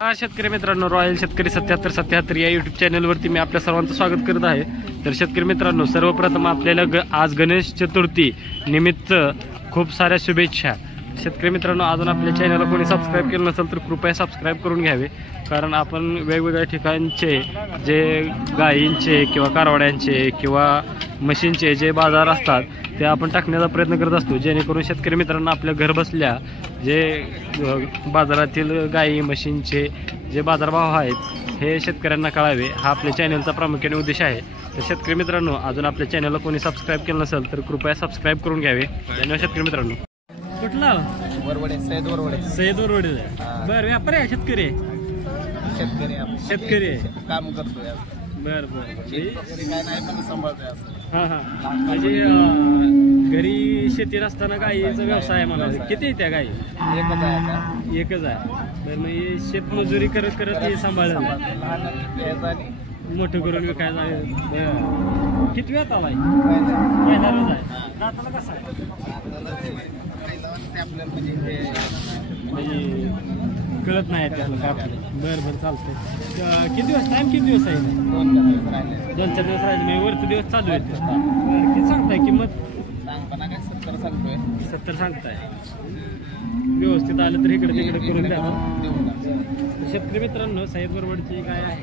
शेतकरी मित्रांनो, रॉयल शेतकरी 7777 या यूट्यूब चॅनलवरती मी आपल्या सर्वांचं स्वागत करत आहे। तर शेतकरी मित्रांनो, सर्वप्रथम आपल्याला आज गणेश चतुर्थी निमित्त खूप साऱ्या शुभेच्छा। शेतकरी मित्रांनो, अजून आपल्या चॅनलला कोणी सबस्क्राईब केलं नसेल तर कृपया सबस्क्राईब करून घ्यावे, कारण आपण वेगवेगळ्या ठिकाणचे जे गायींचे किंवा कारवाड्यांचे किंवा म्हशींचे जे बाजार असतात ते आपण टाकण्याचा प्रयत्न करत असतो, जेणेकरून शेतकरी मित्रांना आपल्या घर बसल्या जे बाजारातील गायी म्हशींचे जे बाजारभाव आहेत हे शेतकऱ्यांना कळावे, हा आपल्या चॅनलचा प्रामुख्याने उद्देश आहे। तर शेतकरी मित्रांनो, अजून आपल्या चॅनलला कोणी सबस्क्राईब केलं नसेल तर कृपया सबस्क्राईब करून घ्यावे। धन्यवाद शेतकरी मित्रांनो। कुठला वरवडे सय्यद वरवडे बरं, व्यापारी आहे शेतकरी शेतकरी काम करतोय। बरं बरं, काय नाही पण सांभाळतोय असं। हां हां, म्हणजे घरी शेती असताना गायीचा व्यवसाय आहे मला। किती आहे त्या गायी? एकच आहे आता। एकच आहे। तर मग हे शेतमजुरी करत करत हे सांभाळलं, मोठं करून विकायचं। किती वेळात आलाय? पहिला रोज आहे। दाताला कसा आहे? म्हणजे कळत नाही त्याला काय आपलं। बरं बरं, चालतंय। किती दिवस टाइम? किती दिवस आहे? 2-4 दिवस राहिले, म्हणजे वरचे दिवस चालू आहेत। किती सांगताय किंमत? 70 सांगताय। व्यवस्थित आलं तर इकडे तिकडे करून द्या। शेतकरी मित्रांनो, सय्यद वरवडची गाय आहे।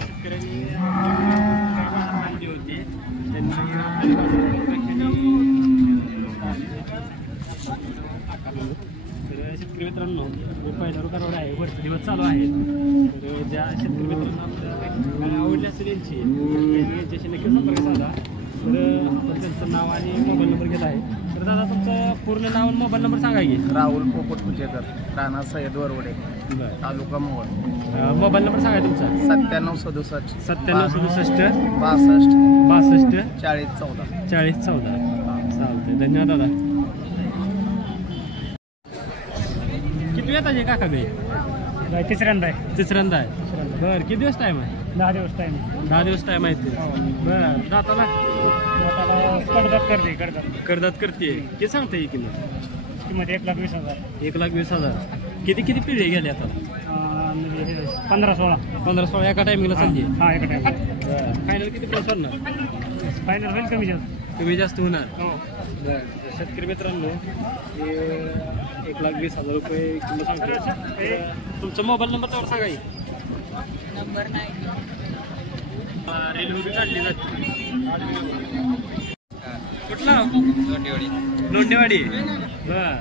शेतकऱ्यांनी आणली होती, तर शेतकरी मित्रांनो पहिला कारवाडा आहे, वरचे दिवस चालू आहेत। तर ज्या शेतकरी मित्रांना आवडली असेल यांच्याशी नक्की संपर्क साधा। तर त्यांचं नाव आणि मोबाईल नंबर घेत आहे। तर दादा, तुमचं पूर्ण नाव आणि मोबाईल नंबर सांगा की? राहुल पोपट कुचेकर, राणा सय्यद वरवडे, तालुका मोहोळ। मोबाईल नंबर सांगा तुमचा? 9767 9767 62 62 40 14 40 14। चालतंय, धन्यवाद दादा। किती वेळ आहे काका गाय? तिसऱ्यांदा आहे। तिसऱ्यांदा आहे। बरं, किती दिवस टाईम आहे? 10 दिवस टाइम। 10 दिवस टाईम आहे ते। बरं, दाताला करदात करते। किती सांगता येईल किंमत? किंमत 1,20,000। 1,20,000। किती पिढी गेली आता? 15-16 एका टायमिंगला चालली? हा, एका टाइम। फायनल किती प्राइस होणार? फायनल होईल कमी जास्त होणार। बरं, शेतकरी मित्रांनो, 1,20,000 रुपये किंमत सांगते। तुमचा मोबाईल नंबर त्यावर सांगा की? नंबर नाही, रेल्वे बी काढली जाते। कुठला? लोंढेवाडी। बरं,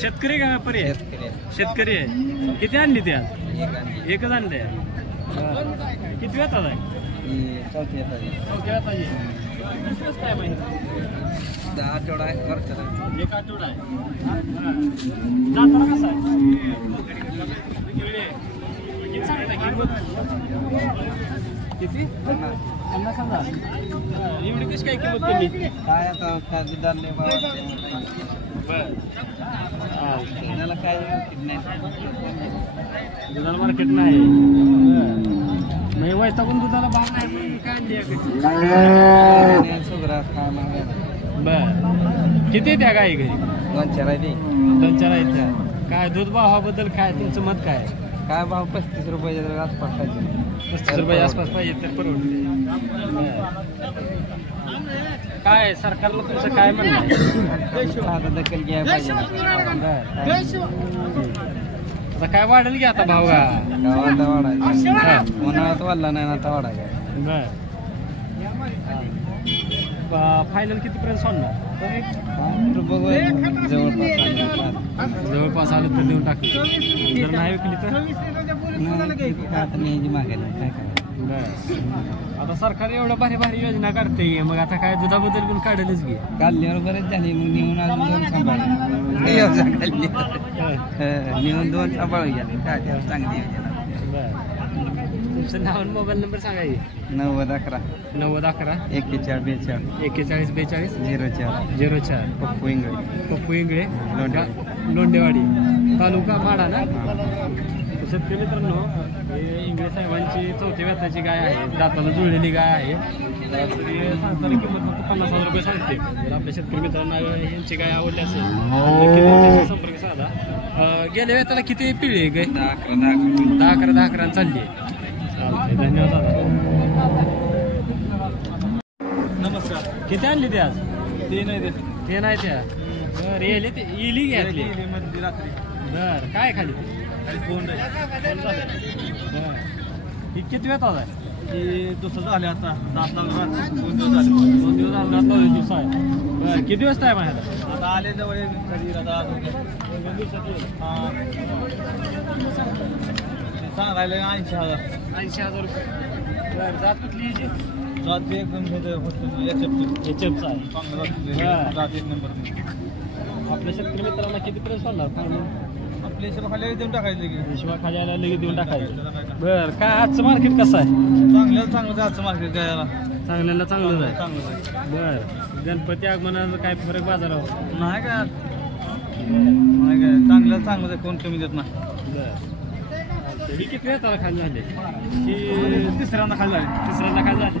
शेतकरी का व्यापारी आहे? शेतकरी आहे। किती आणली ती आज? एकच आणली आहे। किती वेळात आलाय? चौथ्या काय माहिती? 10 आठवडा आहे, वर्षाला 1 आठवडा आहे। दाताला कसा आहे? किती सांगता किंमत? किती? 50,000। एवढी कशी काय किंमत कमी? काय आता काय दुधाला नाही बाबा। बरं, त्याला काय नाही, दुधाला मार्केट नाही। मग वैतागून दुधाला भाव नाही, काय बरं। किती आहे त्या गाई घरी? 2-4 आहे। 2-4 आहेत त्या। काय दूध भावाबद्दल काय तुमचं मत काय? काय भाव? 35 रुपयाच्या आसपास पाहिजे। 35 रुपये आसपास पाहिजे तर परवडते। काय सरकारला तुमचं काय म्हणणं आहे? दखल घ्यायला पाहिजे। आता काय वाढेल की आता भाव? गावात वाढायचा, उन्हाळ्यात वाढला नाही, आता वाढायचा। बर, फायनल कितीपर्यंत सोडणार? जवळपास आलं तर देऊन टाकू, जर नाही विकली तर मागे काय करायचं। बरं, आता सरकार एवढं भारी भारी योजना काढते, मग आता काय दुधाबद्दल पण काढेलच की? काढल्यावर बरेच झाली, मग नेऊन अजून सांभाळली, नेऊन 2 सांभाळूया काय चांगली योजना। बरं, तुमचं नाव आणि मोबाईल नंबर सांगा की? 9011 41 41 42 04 पप्पू इंगळे, लोंढेवाडी, तालुका माडा ना? शेतकरी मित्रांनो, इंगळे साहेबांची 4थ्या व्यताची गाय आहे, दाताला जुळलेली गाय आहे। सांगताना किंमत फक्त 50,000 रुपये सांगते। जर आपल्या शेतकरी मित्रांना यांची गाय आवडली असेल तर संपर्क साधा। गेल्या वेळेला किती पिढी आहे गाय? 10-11 चालली आहे. चालतंय, धन्यवाद दादा. नमस्कार. किती आणली ते आज? ते नाही ते नाही त्या बर येली ते इली घ्यायली. रात्री बर काय खाली? फोन बर ही किती वेळ आहे? की दुसरं झाले आता 2 दिवस झाले. 2 दिवस झाले, 2 दिवस आहे. बर किती दिवस टाइम आहे आता? आता आले जवळ कधी आता 2 दिवसात सांगायला 80,000. 80,000 रुपये. बर जात कुठली याची? जात एकदम HF आहे. चांगलं जात 1 नंबर. आपल्या शेतकरी मित्रांना किती पर्यंत सोडणार फायनल? आपल्या हिशोबा खाली देऊन टाकायचं की हिशोबा खाली आल्या लगेच देऊन टाकायचं. बर काय आजचं मार्केट कसं आहे? चांगलं जायचं मार्केट द्यायला चांगल्याला चांगलं आहे. चांगलं आहे. बर गणपती आगमनाचा काय फरक बाजारावर? नाही काय चांगलं आहे. कोण कमी देत नाही. बर ही किती वेळ त्याला खाली झाले? की तिसऱ्यांदा खाली झाली. तिसऱ्यांदा खाली झाले.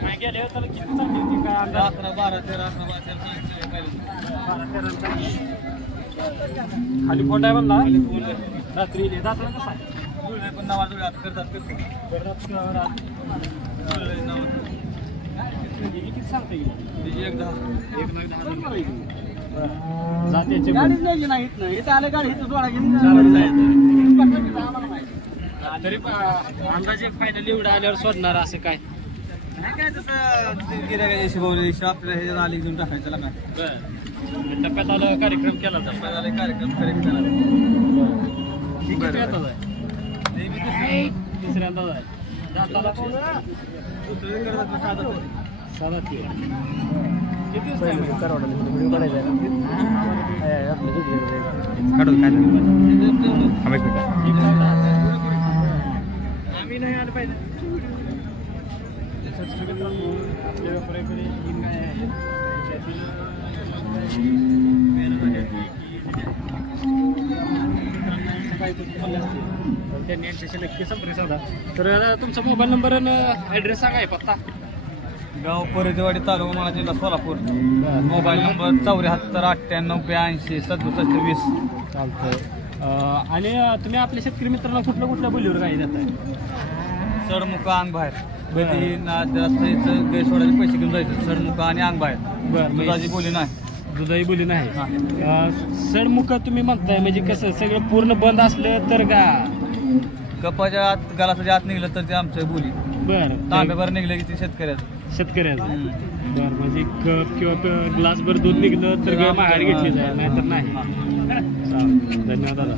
काय गेले त्याला किती चालली होती काय अंदाज? 11, 12, 13, 12, 13 खाली फोन आहे म्हणला रात्री दाखला कसा आहे? पण नावा जुळ्यात करतात किती सांगते की? 1,10,000. जात्याचे तरी अंदाजे फायनल एवढं आल्यावर सोडणार असं काय? नाही काय तसं गेल्या शिकवले आपल्याला हे आली घेऊन टाकायचं काय. बरं टप्प्यात आलं कार्यक्रम केला जातो. कार्यक्रम करेक्ट झाला. किती येतात आहे? तिसऱ्यांदाच आहे. दाताला साधा किती दिवस आम्ही नाही आलं पाहिजे. आपल्या व्यापाऱ्याकडे ही काय आहे त्यांनी यांच्याशी नक्की संपर्क साधा. तर तुमचा मोबाईल नंबर आणि ॲड्रेस सांगा आहे पत्ता. गाव परदेवाडी तालुका मला जिल्हा सोलापूर. Mobile number 74 98 82 67 20. चालतंय. आणि तुम्ही आपल्या शेतकरी मित्रांना कुठल्या बोलीवर गाई देताय? चढमुका अंग बाहेर कधी जास्त गै सोडायचे पैसे घेऊन जायचं. चढमुका आणि अंग बाहेर. बरं दुधाची बोली नाही. दुधाई बोली नाही. सडमुख तुम्ही म्हणताय म्हणजे कसं सगळं पूर्ण बंद असलं तर का? कपाच्या आत गालाच्या आत निघलं तर ते आमचं बोली. बरं तांब्याभर निघलं की ते शेतकऱ्याचं. शेतकऱ्याचं. बरं म्हणजे कप किंवा ग्लासभर दूध निघलं तर माघार घेतली जाईल नाहीतर नाही. धन्यवाद दादा.